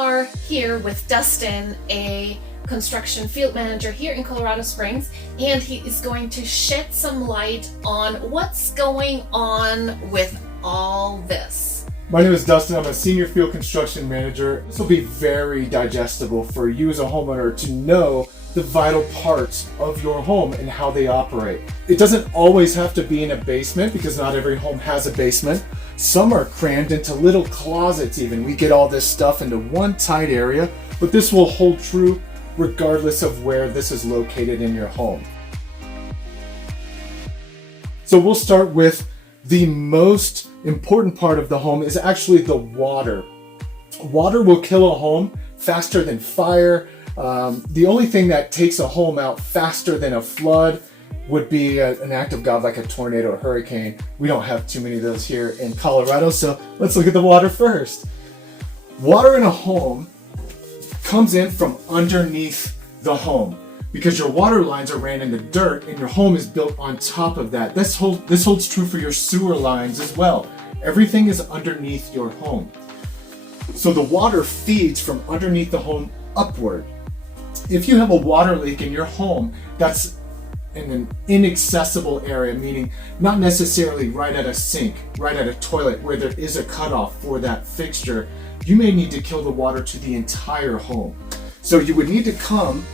are here with Dustin, a construction field manager here in Colorado Springs, and he is going to shed some light on what's going on with all this. My name is Dustin. I'm a senior field construction manager. This will be very digestible for you as a homeowner to know the vital parts of your home and how they operate. It doesn't always have to be in a basement because not every home has a basement. Some are crammed into little closets even. We get all this stuff into one tight area, but this will hold true regardless of where this is located in your home. So we'll start with the most important part of the home is actually the water. Water will kill a home faster than fire. The only thing that takes a home out faster than a flood would be an act of God like a tornado or hurricane. We don't have too many of those here in Colorado, so let's look at the water first. Water in a home comes in from underneath the home because your water lines are ran in the dirt and your home is built on top of that. This holds true for your sewer lines as well. Everything is underneath your home. So the water feeds from underneath the home upward. If you have a water leak in your home, that's in an inaccessible area, meaning not necessarily right at a sink, right at a toilet where there is a cutoff for that fixture, you may need to kill the water to the entire home. So you would need to come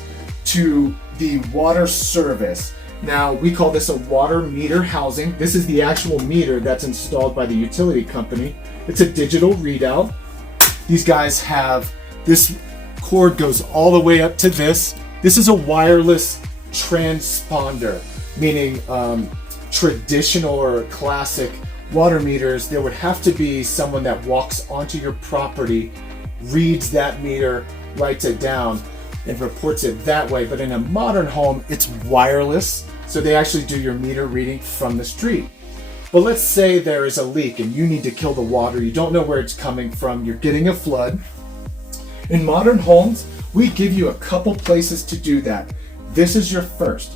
to the water service. Now, we call this a water meter housing. This is the actual meter that's installed by the utility company. It's a digital readout. These guys have, this cord goes all the way up to this. This is a wireless transponder, meaning traditional or classic water meters, there would have to be someone that walks onto your property, reads that meter, writes it down, and reports it that way. But in a modern home, it's wireless, so they actually do your meter reading from the street. But let's say there is a leak and you need to kill the water, you don't know where it's coming from, you're getting a flood. In modern homes, we give you a couple places to do that. This is your first.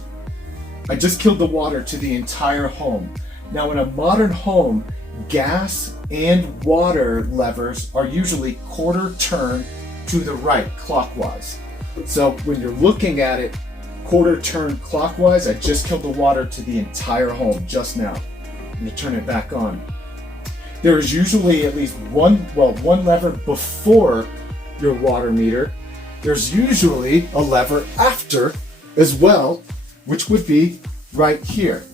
I just killed the water to the entire home. Now in a modern home, gas and water levers are usually quarter turn to the right, clockwise. So when you're looking at it, quarter turn clockwise, I just killed the water to the entire home just now. I'm gonna turn it back on. There is usually at least one lever before your water meter. There's usually a lever after as well, which would be right here.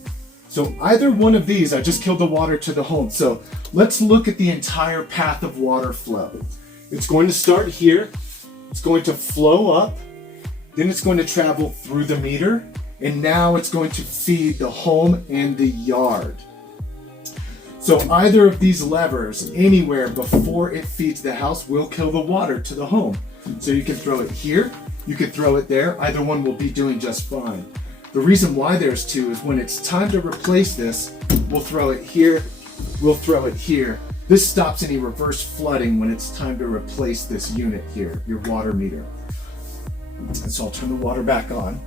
So either one of these, I just killed the water to the home. So let's look at the entire path of water flow. It's going to start here. It's going to flow up. Then it's going to travel through the meter. And now it's going to feed the home and the yard. So either of these levers, anywhere before it feeds the house, will kill the water to the home. So you can throw it here, you could throw it there. Either one will be doing just fine. The reason why there's two is when it's time to replace this, we'll throw it here, we'll throw it here. This stops any reverse flooding when it's time to replace this unit here, your water meter. And so I'll turn the water back on.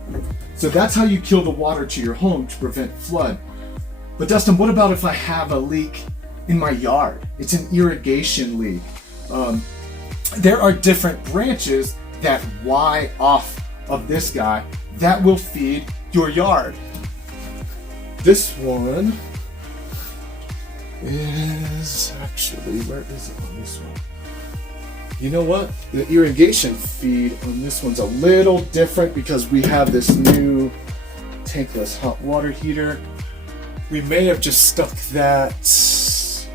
So that's how you kill the water to your home to prevent flood. But Dustin, what about if I have a leak in my yard? It's an irrigation leak. There are different branches that Y off of this guy that will feed your yard. This one is actually, where is it on this one? You know what? The irrigation feed on this one's a little different because we have this new tankless hot water heater. We may have just stuck that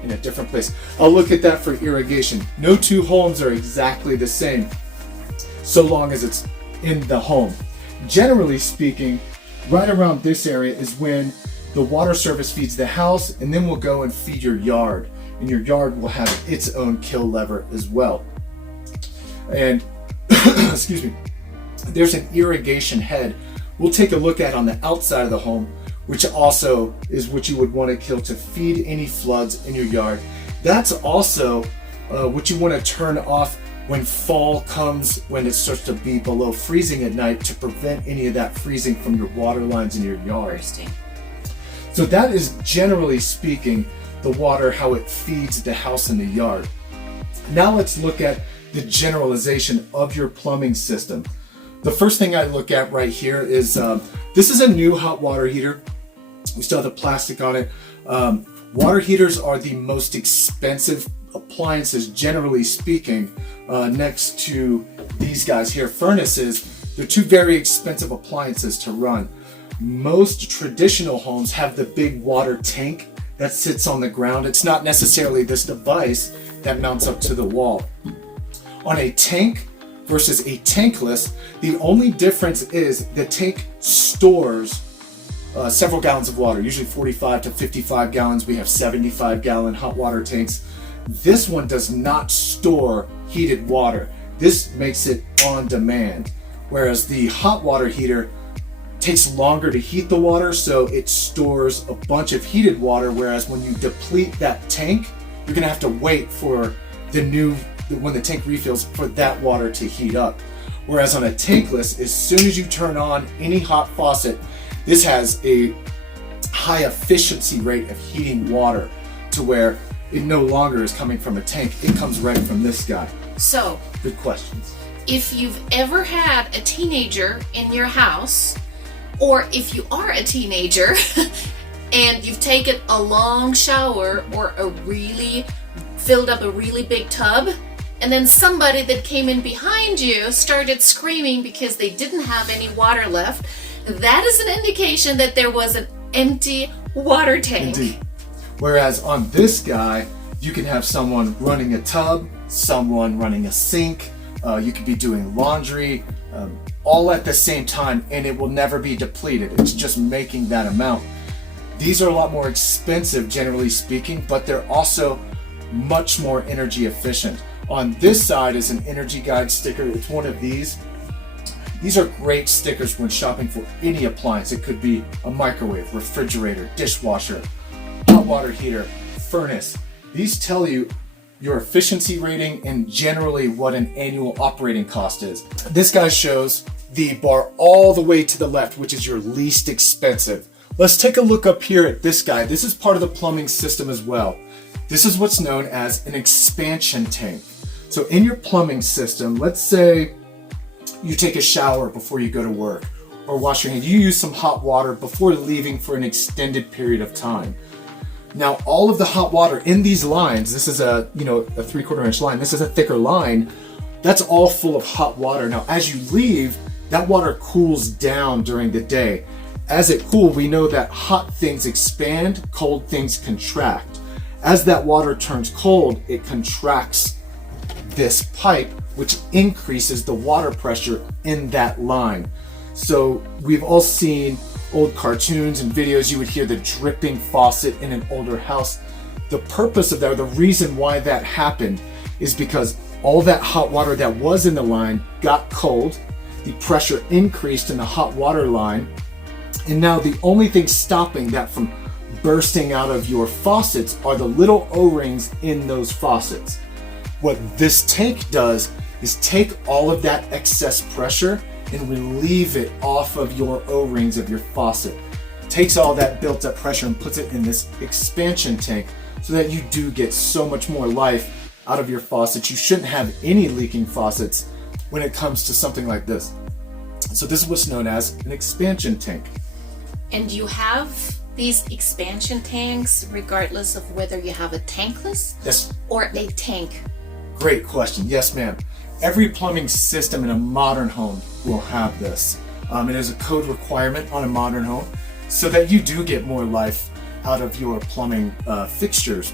in a different place. I'll look at that for irrigation. No two homes are exactly the same, so long as it's in the home. Generally speaking, right around this area is when the water service feeds the house, and then we'll go and feed your yard. And your yard will have its own kill lever as well. And, excuse me, there's an irrigation head we'll take a look at on the outside of the home, which also is what you would want to kill to feed any floods in your yard. That's also what you want to turn off when fall comes, when it starts to be below freezing at night, to prevent any of that freezing from your water lines in your yard. So that is, generally speaking, the water, how it feeds the house and the yard. Now let's look at the generalization of your plumbing system. The first thing I look at right here is, this is a new hot water heater. We still have the plastic on it. Water heaters are the most expensive appliances, generally speaking, next to these guys here, furnaces. They're two very expensive appliances to run. Most traditional homes have the big water tank that sits on the ground. It's not necessarily this device that mounts up to the wall. On a tank versus a tankless, the only difference is the tank stores several gallons of water, usually 45 to 55 gallons. We have 75-gallon hot water tanks. This one does not store heated water. This makes it on demand. Whereas the hot water heater takes longer to heat the water, so it stores a bunch of heated water, whereas when you deplete that tank, you're gonna have to wait for when the tank refills for that water to heat up. Whereas on a tankless, as soon as you turn on any hot faucet, this has a high efficiency rate of heating water to where it no longer is coming from a tank, it comes right from this guy. So, good questions. If you've ever had a teenager in your house, or if you are a teenager and you've taken a long shower or filled up a really big tub, and then somebody that came in behind you started screaming because they didn't have any water left, that is an indication that there was an empty water tank. Indeed. Whereas on this guy, you can have someone running a tub, someone running a sink, you could be doing laundry, all at the same time, and it will never be depleted. It's just making that amount. These are a lot more expensive, generally speaking, but they're also much more energy efficient. On this side is an energy guide sticker. It's one of these. These are great stickers when shopping for any appliance. It could be a microwave, refrigerator, dishwasher, hot water heater, furnace. These tell you your efficiency rating and generally what an annual operating cost is. This guy shows the bar all the way to the left, which is your least expensive. Let's take a look up here at this guy. This is part of the plumbing system as well. This is what's known as an expansion tank. So in your plumbing system, let's say you take a shower before you go to work or wash your hands. You use some hot water before leaving for an extended period of time. Now, all of the hot water in these lines, this is a 3/4 inch line, this is a thicker line, that's all full of hot water. Now, as you leave, that water cools down during the day. As it cools, we know that hot things expand, cold things contract. As that water turns cold, it contracts this pipe, which increases the water pressure in that line. So we've all seen old cartoons and videos, you would hear the dripping faucet in an older house. The purpose of that, or the reason why that happened, is because all that hot water that was in the line got cold, the pressure increased in the hot water line, and now the only thing stopping that from bursting out of your faucets are the little O-rings in those faucets. What this tank does is take all of that excess pressure and relieve it off of your O-rings of your faucet. Takes all that built up pressure and puts it in this expansion tank so that you do get so much more life out of your faucets. You shouldn't have any leaking faucets when it comes to something like this. So this is what's known as an expansion tank. And you have these expansion tanks regardless of whether you have a tankless or a tank? Great question. Yes, ma'am. Every plumbing system in a modern home will have this. It is a code requirement on a modern home so that you do get more life out of your plumbing fixtures.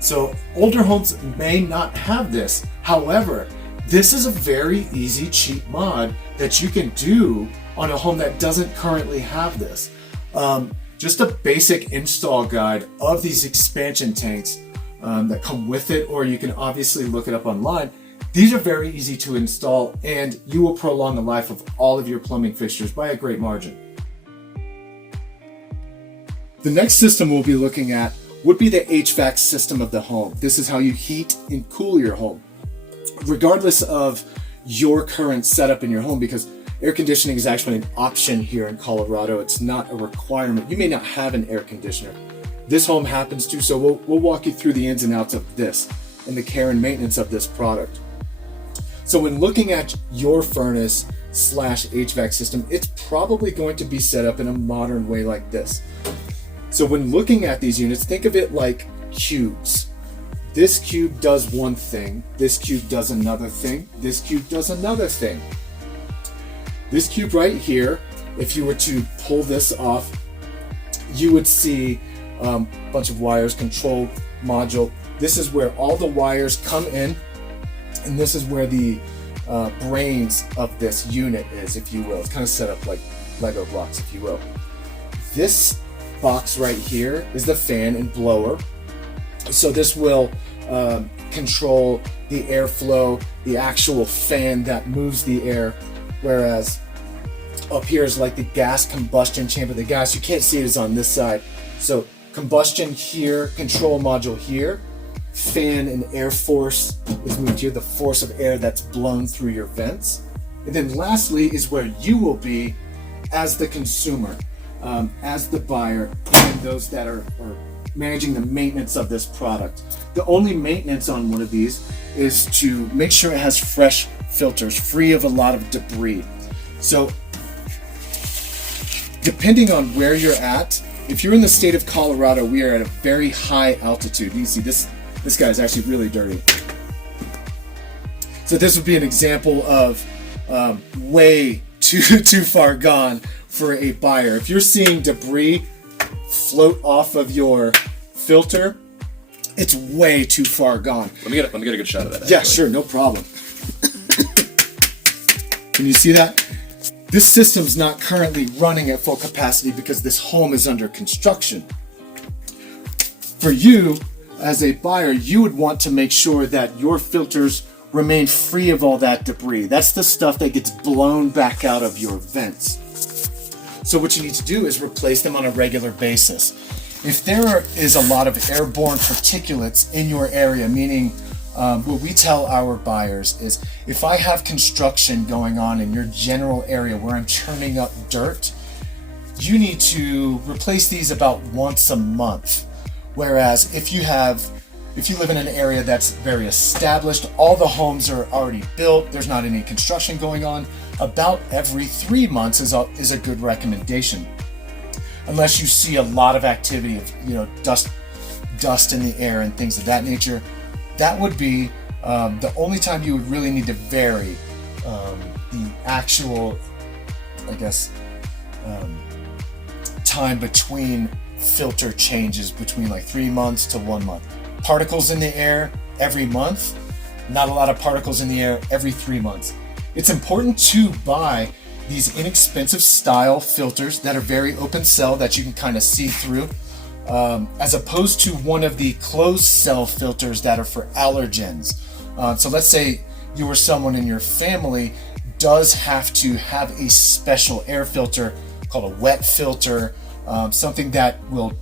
So older homes may not have this. However, this is a very easy, cheap mod that you can do on a home that doesn't currently have this. Just a basic install guide of these expansion tanks that come with it, or you can obviously look it up online. These are very easy to install, and you will prolong the life of all of your plumbing fixtures by a great margin. The next system we'll be looking at would be the HVAC system of the home. This is how you heat and cool your home, regardless of your current setup in your home, because air conditioning is actually an option here in Colorado. It's not a requirement. You may not have an air conditioner. This home happens to, so we'll walk you through the ins and outs of this and the care and maintenance of this product. So when looking at your furnace / HVAC system, it's probably going to be set up in a modern way like this. So when looking at these units, think of it like cubes. This cube does one thing, this cube does another thing, this cube does another thing. This cube right here, if you were to pull this off, you would see a bunch of wires, control module. This is where all the wires come in, and this is where the brains of this unit is, if you will. It's kind of set up like Lego blocks, if you will. This box right here is the fan and blower. So this will control the airflow, the actual fan that moves the air, whereas up here is like the gas combustion chamber. The gas, you can't see it, is on this side. So combustion here, control module here, fan and air force is moved here, the force of air that's blown through your vents. And then lastly is where you will be as the consumer, as the buyer, and those that are managing the maintenance of this product. The only maintenance on one of these is to make sure it has fresh filters, free of a lot of debris. So depending on where you're at, if you're in the state of Colorado, we are at a very high altitude. You can see this guy is actually really dirty. So this would be an example of way too far gone for a buyer. If you're seeing debris float off of your filter, it's way too far gone. Let me get a good shot of that. Yeah, sure, no problem. Can you see that? This system's not currently running at full capacity because this home is under construction. For you, as a buyer, you would want to make sure that your filters remain free of all that debris. That's the stuff that gets blown back out of your vents. So what you need to do is replace them on a regular basis. If there is a lot of airborne particulates in your area, meaning what we tell our buyers is, if I have construction going on in your general area where I'm churning up dirt, you need to replace these about once a month. Whereas if you live in an area that's very established, all the homes are already built, there's not any construction going on, about every 3 months is a good recommendation. Unless you see a lot of activity of dust in the air and things of that nature, that would be the only time you would really need to vary the actual, time between filter changes, between like 3 months to 1 month. Particles in the air every month, not a lot of particles in the air every 3 months. It's important to buy these inexpensive style filters that are very open cell that you can kind of see through, as opposed to one of the closed cell filters that are for allergens. So let's say you or someone in your family does have to have a special air filter called a wet filter, something that will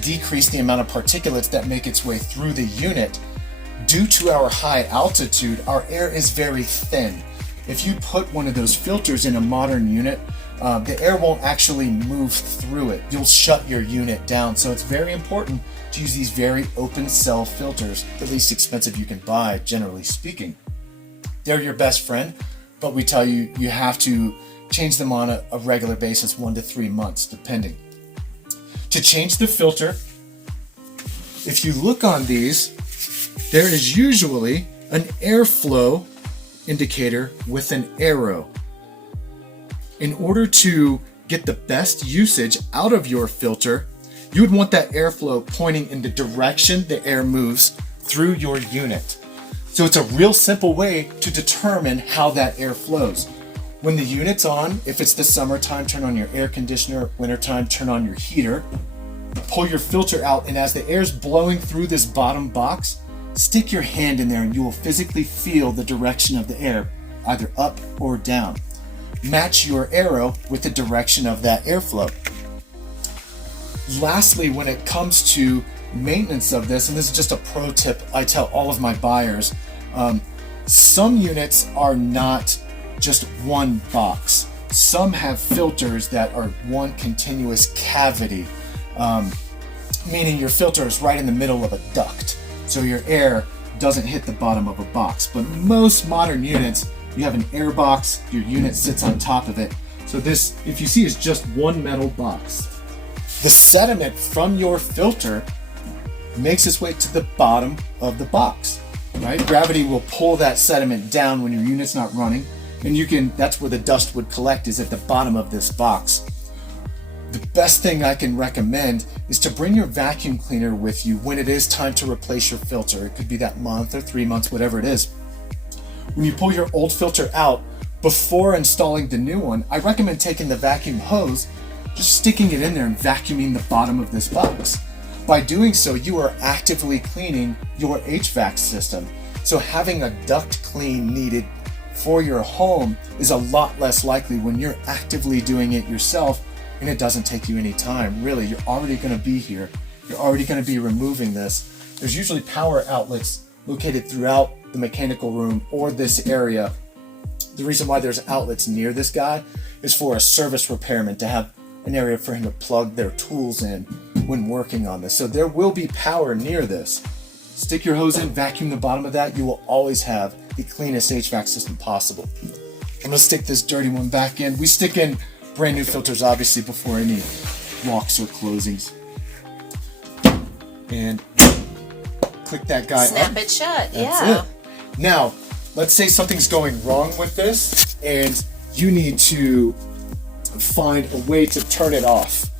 decrease the amount of particulates that make its way through the unit. Due to our high altitude, our air is very thin. If you put one of those filters in a modern unit, the air won't actually move through it. You'll shut your unit down. So it's very important to use these very open cell filters, the least expensive you can buy, generally speaking. They're your best friend, but we tell you, you have to change them on a regular basis, 1 to 3 months, depending. To change the filter, if you look on these, there is usually an airflow indicator with an arrow. In order to get the best usage out of your filter, you would want that airflow pointing in the direction the air moves through your unit. So it's a real simple way to determine how that air flows. When the unit's on, if it's the summertime, turn on your air conditioner. Wintertime, turn on your heater. Pull your filter out, and as the air's blowing through this bottom box, stick your hand in there and you will physically feel the direction of the air, either up or down. Match your arrow with the direction of that airflow. Lastly, when it comes to maintenance of this, and this is just a pro tip I tell all of my buyers, some units are not just one box. Some have filters that are one continuous cavity, meaning your filter is right in the middle of a duct. So your air doesn't hit the bottom of a box. But most modern units, you have an air box, your unit sits on top of it. So this, if you see, is just one metal box. The sediment from your filter makes its way to the bottom of the box, right? Gravity will pull that sediment down when your unit's not running, and that's where the dust would collect, is at the bottom of this box. The best thing I can recommend is to bring your vacuum cleaner with you when it is time to replace your filter. It could be that month or 3 months, whatever it is. When you pull your old filter out, before installing the new one, I recommend taking the vacuum hose, just sticking it in there and vacuuming the bottom of this box. By doing so, you are actively cleaning your HVAC system. So having a duct clean needed for your home is a lot less likely when you're actively doing it yourself, and it doesn't take you any time. Really, you're already going to be here. You're already going to be removing this. There's usually power outlets located throughout the mechanical room or this area. The reason why there's outlets near this guy is for a service repairman to have an area for him to plug their tools in when working on this. So there will be power near this. Stick your hose in, vacuum the bottom of that. You will always have the cleanest HVAC system possible. I'm going to stick this dirty one back in. We stick in brand new filters, obviously, before any locks or closings. And click that guy Snap up. it shut. That's Yeah. it. Now, let's say something's going wrong with this and you need to find a way to turn it off.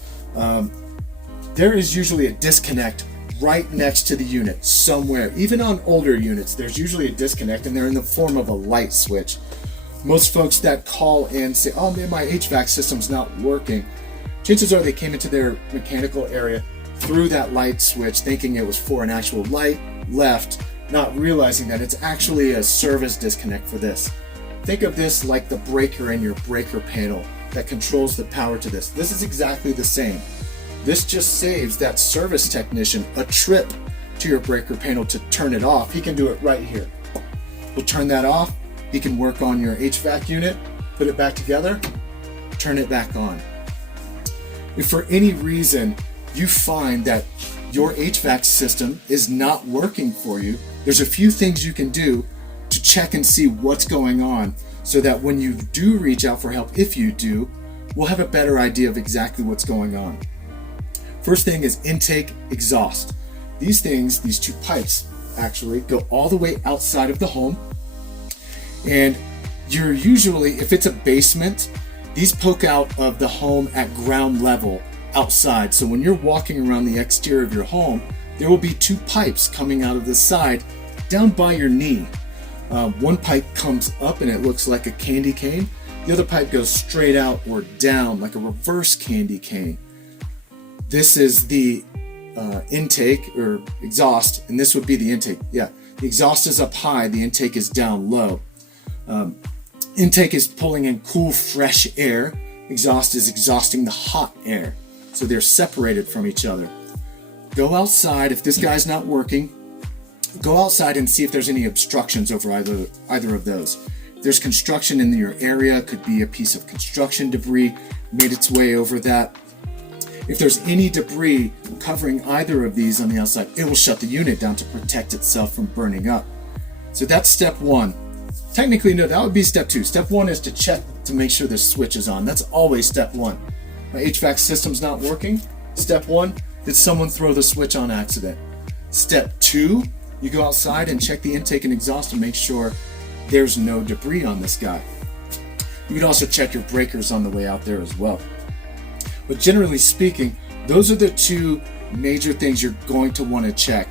There is usually a disconnect right next to the unit somewhere. Even on older units, there's usually a disconnect, and they're in the form of a light switch. Most folks that call in say, oh man, my HVAC system's not working. Chances are they came into their mechanical area through that light switch thinking it was for an actual light, left, not realizing that it's actually a service disconnect for this. Think of this like the breaker in your breaker panel that controls the power to this. This is exactly the same. This just saves that service technician a trip to your breaker panel to turn it off. He can do it right here. We'll turn that off. He can work on your HVAC unit, put it back together, turn it back on. If for any reason you find that your HVAC system is not working for you, there's a few things you can do to check and see what's going on so that when you do reach out for help, if you do, we'll have a better idea of exactly what's going on. First thing is intake, exhaust. These things, these two pipes actually go all the way outside of the home. And you're usually, if it's a basement, these poke out of the home at ground level outside. So when you're walking around the exterior of your home, there will be two pipes coming out of the side down by your knee. One pipe comes up and it looks like a candy cane. The other pipe goes straight out or down like a reverse candy cane. This is the intake or exhaust, and this would be the intake. Yeah, the exhaust is up high, the intake is down low. Intake is pulling in cool, fresh air. Exhaust is exhausting the hot air. So they're separated from each other. Go outside. If this guy's not working, go outside and see if there's any obstructions over either of those. If there's construction in your area, could be a piece of construction debris made its way over that. If there's any debris covering either of these on the outside, it will shut the unit down to protect itself from burning up. So that's step one. Technically, no, that would be step two. Step one is to check to make sure the switch is on. That's always step one. My HVAC system's not working. Step one, did someone throw the switch on accident? Step two, you go outside and check the intake and exhaust to make sure there's no debris on this guy. You can also check your breakers on the way out there as well. But generally speaking, those are the two major things you're going to want to check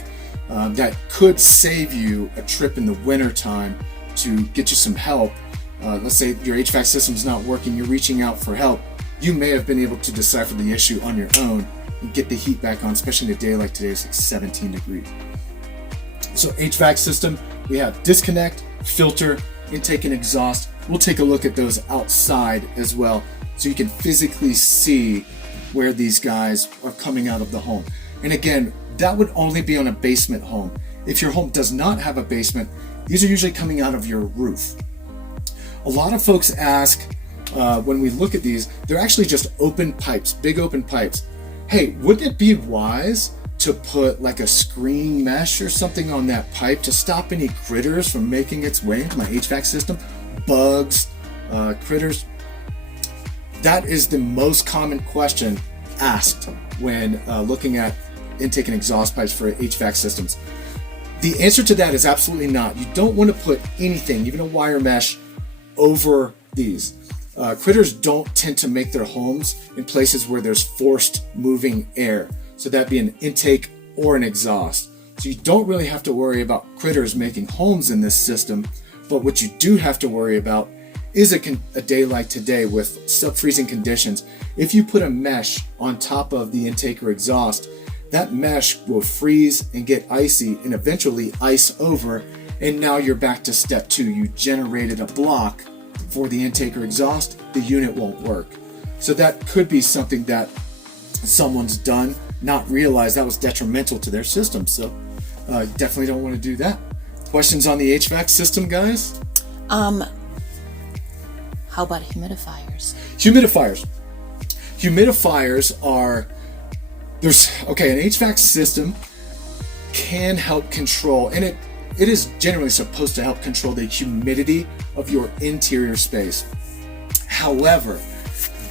that could save you a trip in the winter time to get you some help. Let's say your HVAC system's not working, you're reaching out for help. You may have been able to decipher the issue on your own and get the heat back on, especially in a day like today, it's like 17 degrees. So HVAC system, we have disconnect, filter, intake and exhaust. We'll take a look at those outside as well, so you can physically see where these guys are coming out of the home. And again, that would only be on a basement home. If your home does not have a basement, these are usually coming out of your roof. A lot of folks ask, when we look at these, they're actually just open pipes, big open pipes. Hey, wouldn't it be wise to put like a screen mesh or something on that pipe to stop any critters from making its way into my HVAC system. Bugs, critters. That is the most common question asked when looking at intake and exhaust pipes for HVAC systems. The answer to that is absolutely not. You don't want to put anything, even a wire mesh, over these. Critters don't tend to make their homes in places where there's forced moving air. So that'd be an intake or an exhaust. So you don't really have to worry about critters making homes in this system. But what you do have to worry about is a day like today with sub-freezing conditions. If you put a mesh on top of the intake or exhaust, that mesh will freeze and get icy and eventually ice over. And now you're back to step 2. You generated a block for the intake or exhaust, the unit won't work. So that could be something that someone's done, not realize that was detrimental to their system. So definitely don't want to do that. Questions on the HVAC system, guys? How about humidifiers? Humidifiers are, an HVAC system can help control, and it is generally supposed to help control the humidity of your interior space. However,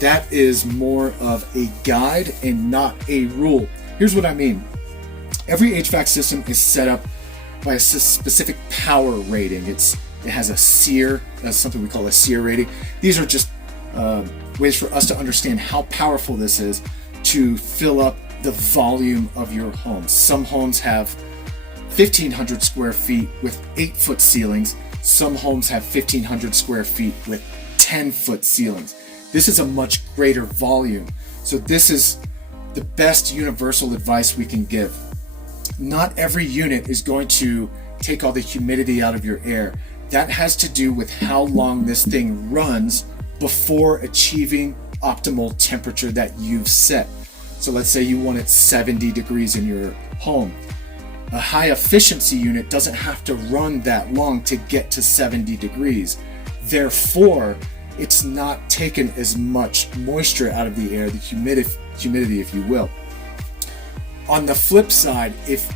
that is more of a guide and not a rule. Here's what I mean. Every HVAC system is set up by a specific power rating. It has a SEER, that's something we call a SEER rating. These are just ways for us to understand how powerful this is to fill up the volume of your home. Some homes have 1,500 square feet with 8-foot ceilings. Some homes have 1,500 square feet with 10-foot ceilings. This is a much greater volume. So this is the best universal advice we can give. Not every unit is going to take all the humidity out of your air. That has to do with how long this thing runs before achieving optimal temperature that you've set. So let's say you want it 70 degrees in your home. A high efficiency unit doesn't have to run that long to get to 70 degrees. Therefore, it's not taken as much moisture out of the air, the humidity, if you will. On the flip side, if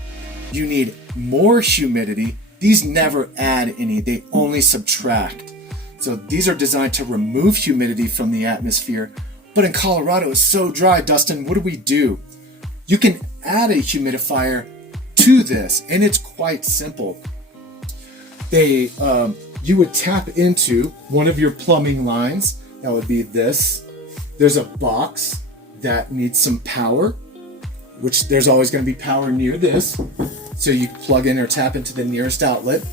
you need more humidity, these never add any, they only subtract. So these are designed to remove humidity from the atmosphere. But in Colorado, it's so dry, Dustin, what do? You can add a humidifier to this, and it's quite simple. You would tap into one of your plumbing lines. That would be this. There's a box that needs some power, which there's always going to be power near this. So you plug in or tap into the nearest outlet.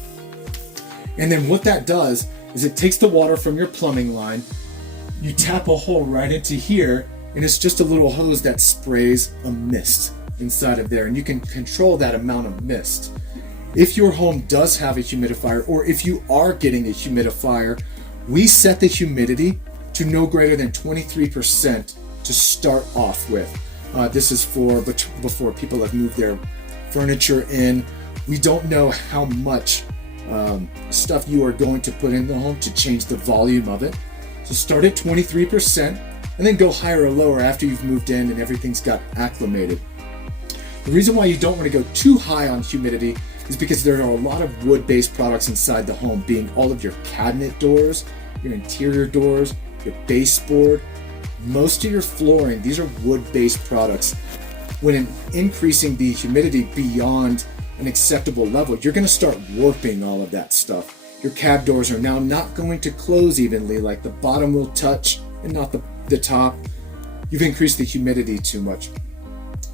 And then what that does is it takes the water from your plumbing line, you tap a hole right into here, and it's just a little hose that sprays a mist inside of there, and you can control that amount of mist. If your home does have a humidifier, or if you are getting a humidifier, we set the humidity to no greater than 23% to start off with. This is for before people have moved their furniture in. We don't know how much stuff you are going to put in the home to change the volume of it. So start at 23% and then go higher or lower after you've moved in and everything's got acclimated. The reason why you don't want to go too high on humidity is because there are a lot of wood-based products inside the home, being all of your cabinet doors, your interior doors, your baseboard, most of your flooring. These are wood-based products. When increasing the humidity beyond an acceptable level, you're going to start warping all of that stuff. Your cab doors are now not going to close evenly, like the bottom will touch and not the top. You've increased the humidity too much.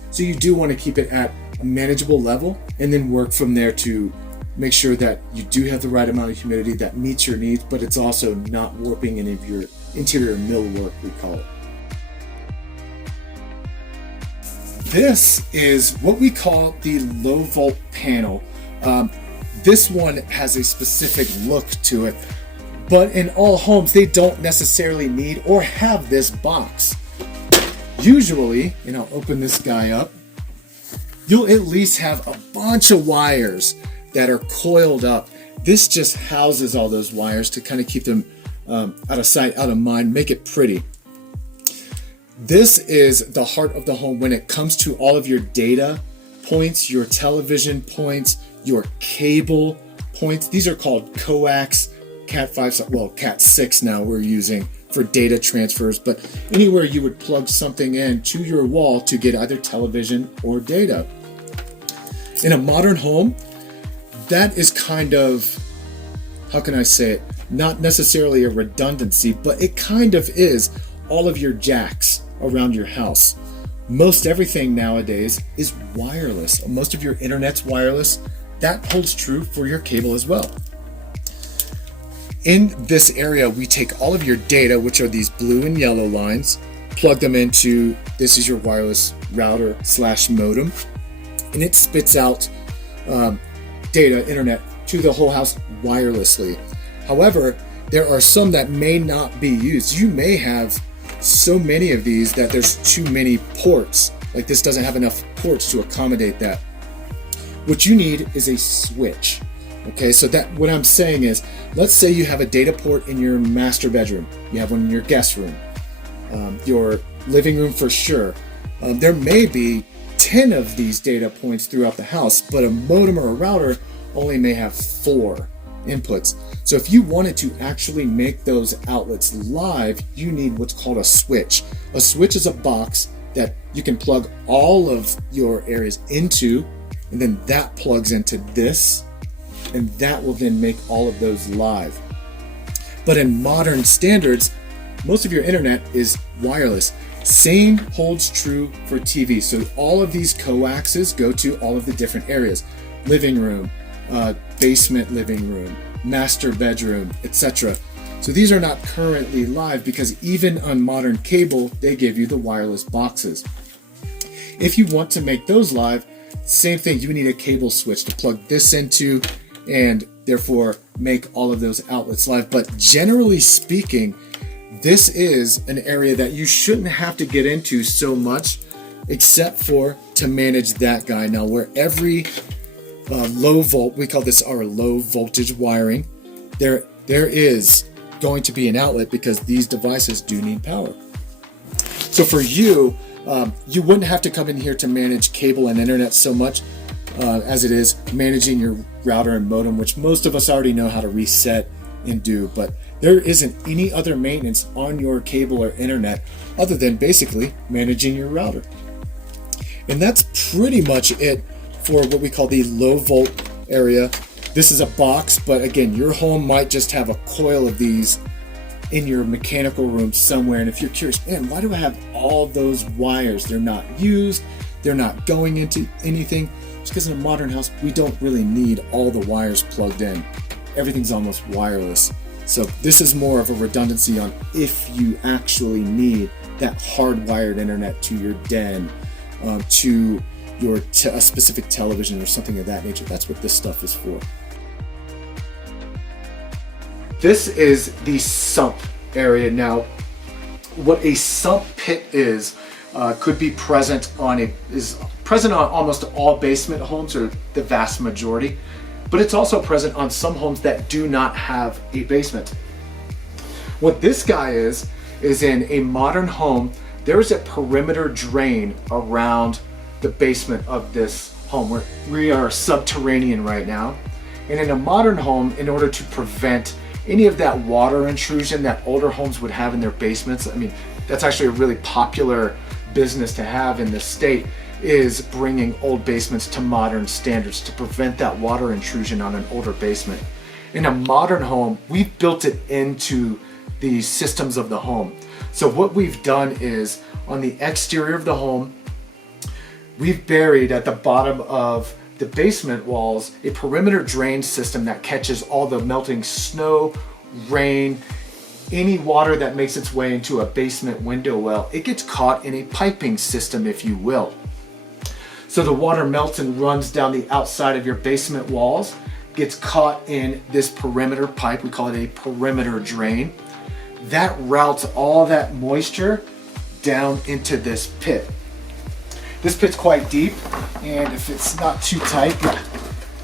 So you do want to keep it at a manageable level and then work from there to make sure that you do have the right amount of humidity that meets your needs, but it's also not warping any of your interior millwork, we call it. This is what we call the low volt panel. This one has a specific look to it, but in all homes, they don't necessarily need or have this box. Usually, and I'll open this guy up, you'll at least have a bunch of wires that are coiled up. This just houses all those wires to kind of keep them out of sight, out of mind, make it pretty. This is the heart of the home when it comes to all of your data points, your television points, your cable points. These are called coax, Cat 5, well, Cat 6 now we're using for data transfers, but anywhere you would plug something in to your wall to get either television or data. In a modern home, that is kind of, how can I say it, not necessarily a redundancy, but it kind of is all of your jacks around your house. Most everything nowadays is wireless. Most of your internet's wireless. That holds true for your cable as well. In this area, we take all of your data, which are these blue and yellow lines, plug them into, this is your wireless router / modem, and it spits out data, internet, to the whole house wirelessly. However, there are some that may not be used. You may have so many of these that there's too many ports. Like this doesn't have enough ports to accommodate that. What you need is a switch. Okay, so that what I'm saying is, let's say you have a data port in your master bedroom. You have one in your guest room, your living room for sure. There may be 10 of these data points throughout the house, but a modem or a router only may have 4 inputs. So if you wanted to actually make those outlets live, you need what's called a switch. A switch is a box that you can plug all of your areas into, and then that plugs into this, and that will then make all of those live. But in modern standards, most of your internet is wireless. Same holds true for TV. So all of these coaxes go to all of the different areas. Living room, basement living room, master bedroom, etc. So these are not currently live because even on modern cable, they give you the wireless boxes. If you want to make those live, same thing, you need a cable switch to plug this into and therefore make all of those outlets live. But generally speaking, this is an area that you shouldn't have to get into so much, except for to manage that guy. Now, where every low volt, we call this our low voltage wiring, there is going to be an outlet because these devices do need power. So for you, you wouldn't have to come in here to manage cable and internet so much as it is managing your router and modem, which most of us already know how to reset and do, but there isn't any other maintenance on your cable or internet other than basically managing your router. And that's pretty much it for what we call the low volt area. This is a box, but again, your home might just have a coil of these in your mechanical room somewhere. And if you're curious, man, why do I have all those wires? They're not used, they're not going into anything. It's because in a modern house, we don't really need all the wires plugged in. Everything's almost wireless. So this is more of a redundancy on if you actually need that hardwired internet to your den, to your a specific television or something of that nature. That's what this stuff is for. This is the sump area. Now, what a sump pit is could be present on almost all basement homes, or the vast majority, but it's also present on some homes that do not have a basement. What this guy is in a modern home, there is a perimeter drain around the basement of this home. We are subterranean right now. And in a modern home, in order to prevent any of that water intrusion that older homes would have in their basements, I mean, that's actually a really popular business to have in this state, is bringing old basements to modern standards to prevent that water intrusion on an older basement. In a modern home, we've built it into the systems of the home. So what we've done is, on the exterior of the home, we've buried at the bottom of the basement walls a perimeter drain system that catches all the melting snow, rain, any water that makes its way into a basement window well. It gets caught in a piping system, if you will. So the water melts and runs down the outside of your basement walls, gets caught in this perimeter pipe. We call it a perimeter drain. That routes all that moisture down into this pit. This pit's quite deep, and if it's not too tight,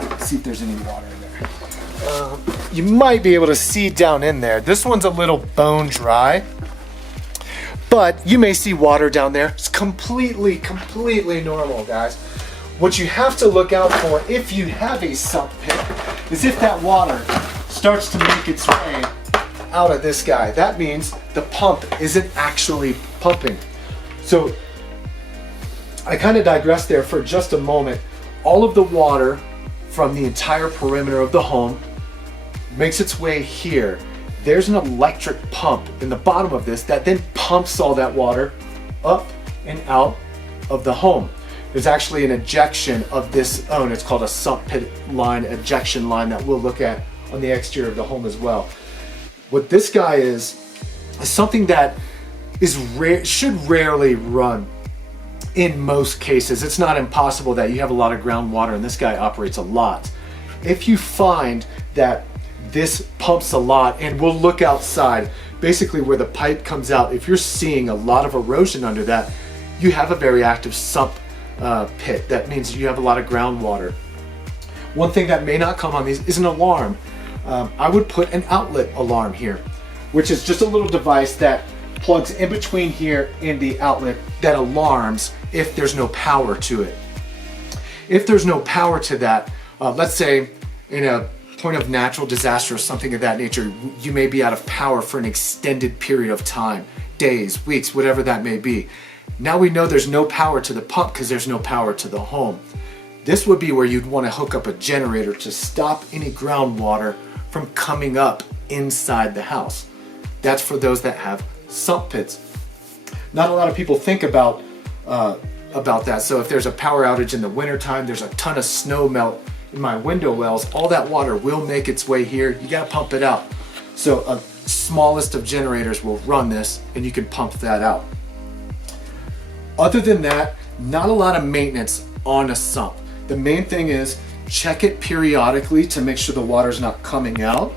let's see if there's any water in there. You might be able to see down in there. This one's a little bone dry, but you may see water down there. It's completely normal, guys. What you have to look out for if you have a sump pit is if that water starts to make its way out of this guy. That means the pump isn't actually pumping. So I kind of digressed there for just a moment. All of the water from the entire perimeter of the home makes its way here. There's an electric pump in the bottom of this that then pumps all that water up and out of the home. There's actually an ejection of this own. It's called a sump pit line, ejection line, that we'll look at on the exterior of the home as well. What this guy is something that is should rarely run in most cases. It's not impossible that you have a lot of groundwater, and this guy operates a lot. If you find that this pumps a lot, and we'll look outside, basically where the pipe comes out, if you're seeing a lot of erosion under that, you have a very active sump pit. That means you have a lot of groundwater. One thing that may not come on these is an alarm. I would put an outlet alarm here, which is just a little device that plugs in between here and the outlet that alarms if there's no power to it. If there's no power to that, let's say in a point of natural disaster or something of that nature, you may be out of power for an extended period of time, days, weeks, whatever that may be. Now we know there's no power to the pump because there's no power to the home. This would be where you'd want to hook up a generator to stop any groundwater from coming up inside the house. That's for those that have sump pits. Not a lot of people think about that. So if there's a power outage in the wintertime, there's a ton of snow melt in my window wells, all that water will make its way here. You gotta pump it out. So a smallest of generators will run this, and you can pump that out. Other than that, not a lot of maintenance on a sump. The main thing is check it periodically to make sure the water's not coming out.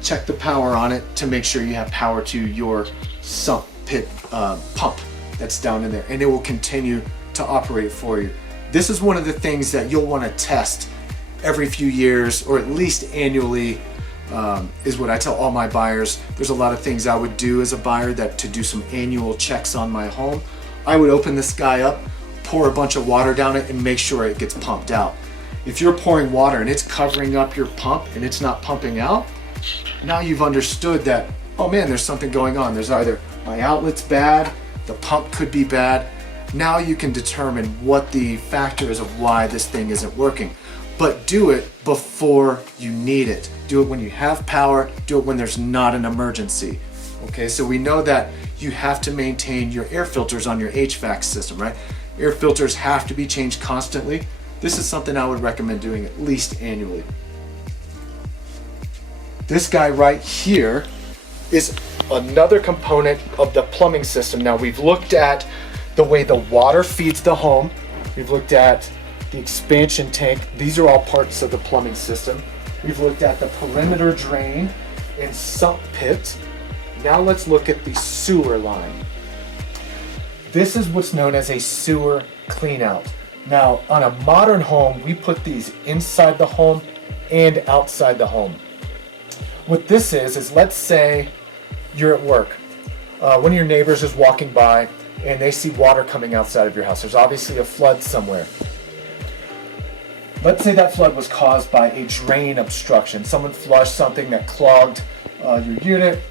Check the power on it to make sure you have power to your sump pit pump that's down in there, and it will continue to operate for you. This is one of the things that you'll want to test every few years, or at least annually, is what I tell all my buyers. There's a lot of things I would do as a buyer to do some annual checks on my home. I would open this guy up, pour a bunch of water down it, and make sure it gets pumped out. If you're pouring water and it's covering up your pump and it's not pumping out, now you've understood that, oh man, there's something going on. There's either my outlet's bad, the pump could be bad. Now you can determine what the factor is of why this thing isn't working. But do it before you need it. Do it when you have power, do it when there's not an emergency. Okay, so we know that you have to maintain your air filters on your HVAC system, right? Air filters have to be changed constantly. This is something I would recommend doing at least annually. This guy right here is another component of the plumbing system. Now we've looked at the way the water feeds the home. We've looked at the expansion tank. These are all parts of the plumbing system. We've looked at the perimeter drain and sump pit. Now let's look at the sewer line. This is what's known as a sewer cleanout. Now on a modern home, we put these inside the home and outside the home. What this is let's say you're at work. One of your neighbors is walking by and they see water coming outside of your house. There's obviously a flood somewhere. Let's say that flood was caused by a drain obstruction. Someone flushed something that clogged your unit,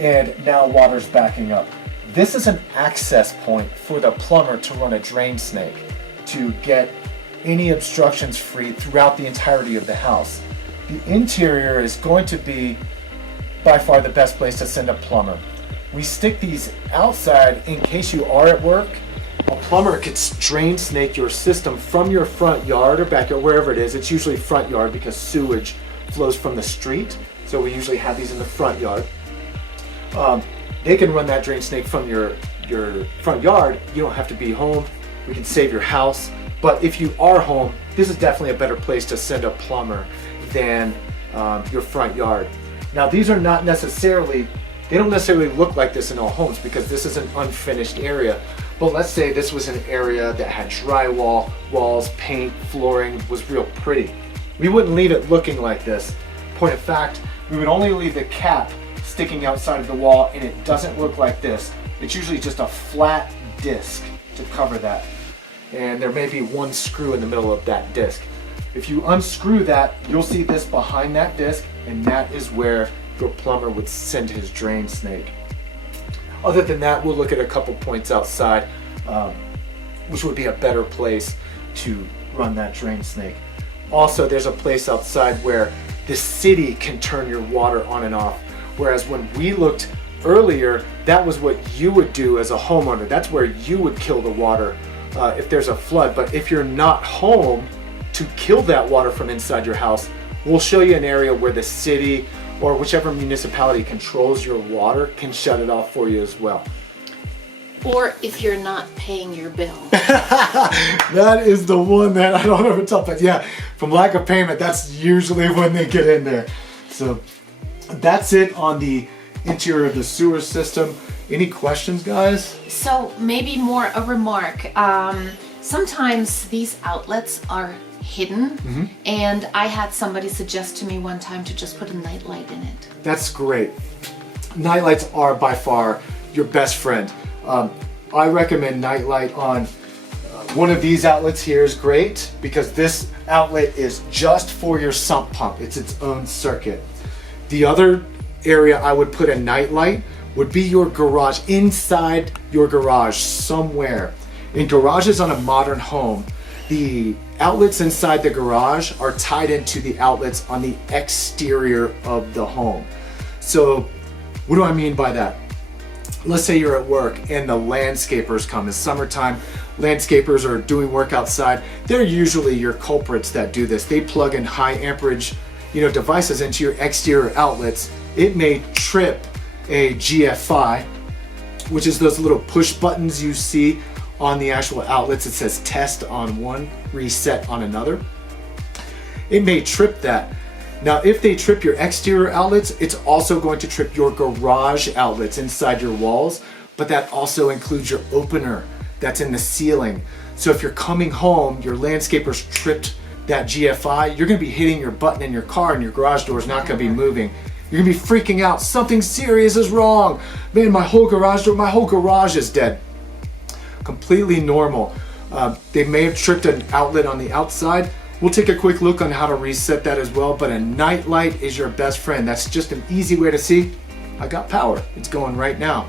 and now water's backing up. This is an access point for the plumber to run a drain snake to get any obstructions free throughout the entirety of the house. The interior is going to be by far the best place to send a plumber. We stick these outside in case you are at work. A plumber could drain snake your system from your front yard or backyard, wherever it is. It's usually front yard because sewage flows from the street. So we usually have these in the front yard. They can run that drain snake from your front yard. You don't have to be home. We can save your house. But if you are home, this is definitely a better place to send a plumber than your front yard. Now these are not necessarily, they don't necessarily look like this in all homes because this is an unfinished area. But let's say this was an area that had drywall, walls, paint, flooring, was real pretty. We wouldn't leave it looking like this. Point of fact, we would only leave the cap sticking outside of the wall, and it doesn't look like this. It's usually just a flat disc to cover that. and there may be one screw in the middle of that disc. If you unscrew that, you'll see this behind that disc, and that is where your plumber would send his drain snake. Other than that, we'll look at a couple points outside, which would be a better place to run that drain snake. Also, there's a place outside where the city can turn your water on and off. Whereas when we looked earlier, that was what you would do as a homeowner. That's where you would kill the water if there's a flood. But if you're not home to kill that water from inside your house, we'll show you an area where the city or whichever municipality controls your water can shut it off for you as well. Or if you're not paying your bill. That is the one that I don't ever tell, but yeah, from lack of payment, that's usually when they get in there. So that's it on the interior of the sewer system. Any questions, guys? So maybe more a remark. Sometimes these outlets are hidden, and I had somebody suggest to me one time to just put a nightlight in it. That's great. Nightlights are by far your best friend. I recommend nightlight on one of these outlets here is great because this outlet is just for your sump pump. It's its own circuit. The other area I would put a nightlight would be your garage, inside your garage somewhere. In garages on a modern home, the outlets inside the garage are tied into the outlets on the exterior of the home. So what do I mean by that? Let's say you're at work and the landscapers come. It's summertime, landscapers are doing work outside. They're usually your culprits that do this. They plug in high amperage, devices into your exterior outlets. It may trip a GFI, which is those little push buttons you see on the actual outlets. It says test on one, reset on another. It may trip that. Now, if they trip your exterior outlets, it's also going to trip your garage outlets inside your walls, but that also includes your opener that's in the ceiling. So if you're coming home, your landscapers tripped that GFI, you're gonna be hitting your button in your car and your garage door is not gonna be moving. You're gonna be freaking out, something serious is wrong. Man, my whole garage is dead. Completely normal. They may have tripped an outlet on the outside. We'll take a quick look on how to reset that as well, but a night light is your best friend. That's just an easy way to see, I got power. It's going right now.